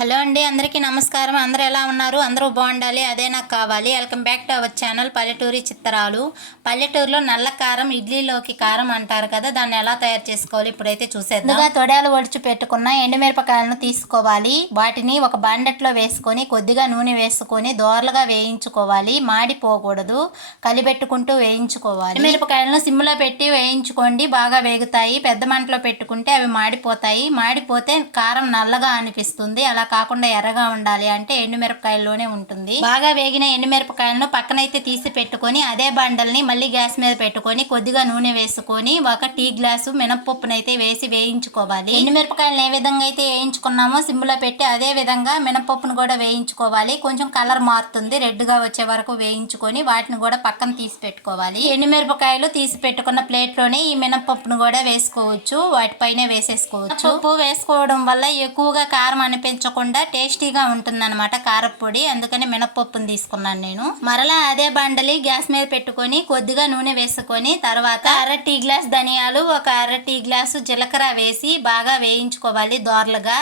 Hello అండి, అందరికీ నమస్కారం. అందరూ ఎలా ఉన్నారు? అందరూ బాగుండాలి, అదే నాకు కావాలి. Welcome back to our channel పల్లెటూరి చిత్రాలు. పల్లెటూరులో నల్ల కారం, ఇడ్లీలోకి కారం అంటారు కదా, దాన్ని ఎలా తయారు చేసుకోవాలి ఇప్పుడైతే చూసేద్దాం. తొడాలు ఒడిచి పెట్టుకున్న ఎండుమిరపకాయలను తీసుకోవాలి. వాటిని ఒక బాండెట్లో వేసుకొని కొద్దిగా నూనె వేసుకొని దోరలుగా వేయించుకోవాలి. మాడిపోకూడదు, కలిపెట్టుకుంటూ వేయించుకోవాలి. మిరపకాయలను సిమ్లో పెట్టి వేయించుకోండి, బాగా వేగుతాయి. పెద్ద మంటలో పెట్టుకుంటే అవి మాడిపోతాయి. మాడిపోతే కారం నల్లగా అనిపిస్తుంది. అలా కాకుండా ఎర్రగా ఉండాలి అంటే ఎండుమిరపకాయల్లోనే ఉంటుంది. బాగా వేగిన ఎండుమిరపకాయలను పక్కనైతే తీసి పెట్టుకొని అదే బండల్ని మళ్ళీ గ్యాస్ మీద పెట్టుకొని కొద్దిగా నూనె వేసుకొని ఒక టీ గ్లాసు మినపప్పునైతే వేసి వేయించుకోవాలి. ఎండుమిరపకాయలను ఏ విధంగా అయితే వేయించుకున్నామో సిమ్లో పెట్టి అదే విధంగా మినపప్పును కూడా వేయించుకోవాలి. కొంచెం కలర్ మారుతుంది, రెడ్గా వచ్చే వరకు వేయించుకొని వాటిని కూడా పక్కన తీసి పెట్టుకోవాలి. ఎండుమిరపకాయలు తీసి పెట్టుకున్న ప్లేట్లోనే ఈ మినపప్పును కూడా వేసుకోవచ్చు, వాటిపైనే వేసేసుకోవచ్చు. ఉప్పు వేసుకోవడం వల్ల ఎక్కువగా కారం అనిపించకుండా టేస్టీగా ఉంటుందన్నమాట కారపొడి. అందుకని మినపప్పును తీసుకున్నాను నేను. మరలా అదే బండలి గ్యాస్ మీద పెట్టుకొని కొద్దిగా నూనె వేసుకొని తర్వాత అర టీ గ్లాస్ ధనియాలు, ఒక అర టీ గ్లాసు జీలకర్ర వేసి బాగా వేయించుకోవాలి దోరలుగా.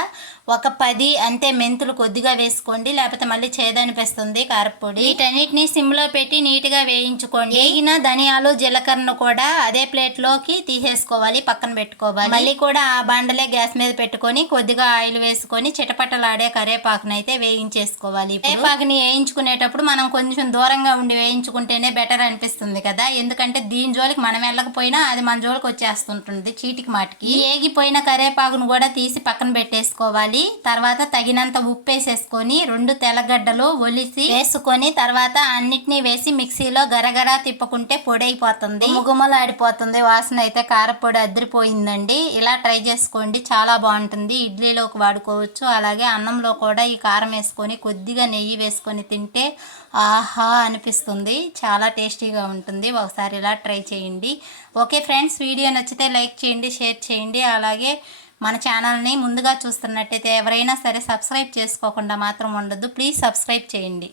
ఒక 10 అంతే మెంతులు కొద్దిగా వేసుకోండి, లేకపోతే మళ్ళీ చేదనిపిస్తుంది కారపొడి. వీటన్నిటిని సిమ్లో పెట్టి నీట్గా వేయించుకోండి. వేగిన ధనియాలు జీలకర్రను కూడా అదే ప్లేట్లోకి తీసేసుకోవాలి, పక్కన పెట్టుకోవాలి. మళ్ళీ కూడా ఆ బండలే గ్యాస్ మీద పెట్టుకొని కొద్దిగా ఆయిల్ వేసుకొని చిటపటలాడే కరేపాకునైతే వేయించేసుకోవాలి. కరేపాకుని వేయించుకునేటప్పుడు మనం కొంచెం దూరంగా ఉండి వేయించుకుంటేనే బెటర్ అనిపిస్తుంది కదా, ఎందుకంటే దీని జోలికి మనం వెళ్ళకపోయినా అది మన జోలికి వచ్చేస్తుంటుంది చీటికి మాటికి. ఏగిపోయిన కరేపాకును కూడా తీసి పక్కన పెట్టేసుకోవాలి. తర్వాత తగినంత ఉప్పు వేసేసుకొని 2 తెల్లగడ్డలు ఒలిసి వేసుకొని తర్వాత అన్నిటినీ వేసి మిక్సీలో గరగరా తిప్పుకుంటే పొడి అయిపోతుంది, ముగుమలు ఆడిపోతుంది. వాసన అయితే కారపొడి అదిరిపోయిందండి. ఇలా ట్రై చేసుకోండి, చాలా బాగుంటుంది. ఇడ్లీలోకి వాడుకోవచ్చు, అలాగే అన్నంలో కూడా ఈ కారం వేసుకొని కొద్దిగా నెయ్యి వేసుకొని తింటే ఆహా అనిపిస్తుంది, చాలా టేస్టీగా ఉంటుంది. ఒకసారి ఇలా ట్రై చేయండి. ఓకే ఫ్రెండ్స్, వీడియో నచ్చితే లైక్ చేయండి, షేర్ చేయండి. అలాగే మన ఛానల్ని ముందుగా చూస్తున్నట్టయితే ఎవరైనా సరే సబ్స్క్రైబ్ చేసుకోకుండా మాత్రం ఉండదు, ప్లీజ్ సబ్స్క్రైబ్ చేయండి.